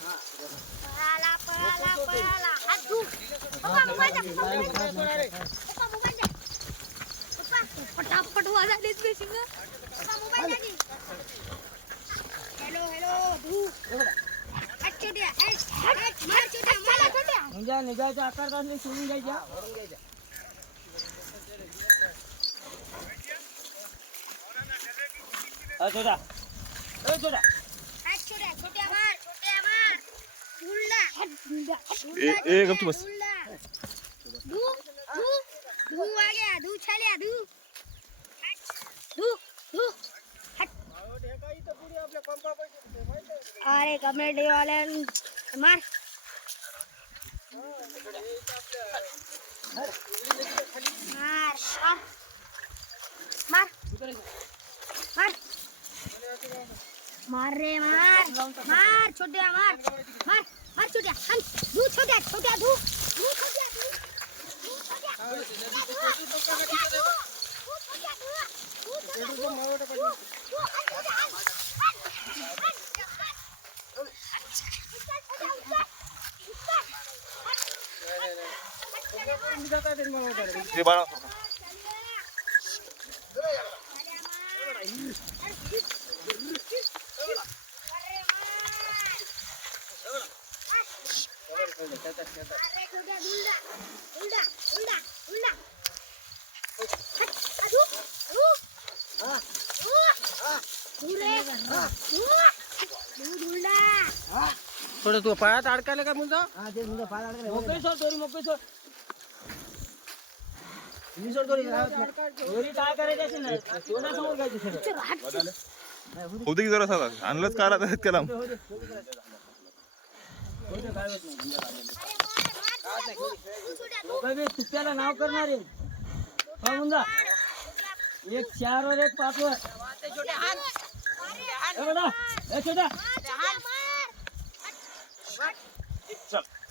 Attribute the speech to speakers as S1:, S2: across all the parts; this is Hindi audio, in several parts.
S1: पळाला पळाला पळाला हात धु पप्पा मोबाईल द्या पप्पा मोबाईल द्या पप्पा मोबाईल द्या पप्पा फटाफट वाजायलेच बेसिंग पप्पा मोबाईल छोट्या
S2: म्हणजे निघायचा आकार काढले सोडून घ्यायच्या हा, छोटा। ए, छोटा।
S1: हात छोट्या छोट्या मार छोट्या मार धुळला
S3: ए ए गप तू बस।
S1: धु धु धु आ गया धु छाल्या धु धु धु अरे कमेडी वाले मार। मार मार। मार। मार रे मार। मार छोट्या मार। मार मार छोट्या। हन धू छोट्या छोट्या धू। धू छोट्या धू। धू छोट्या धू। छोट्या धू। धू। छोट्या धू। धू छोट्या धू। धू हन छोट्या हन हन
S2: થોડું તું પાડા તાડકા લે કે મુંદો હા જે મુંદો પાડા તાડકા મોકલી છો દોરી
S3: મોકલી છો की। जरा साधा आणलंच का राहत त्याला
S2: तुप्याला नाव करणार आहे एक चार वर एक पाच वर ए बेटा, ए छोटा।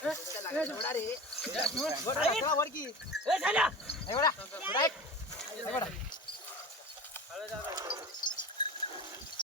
S2: એ
S3: છોડા રે એ
S2: છોડા વળકી એ છોડા એ વડા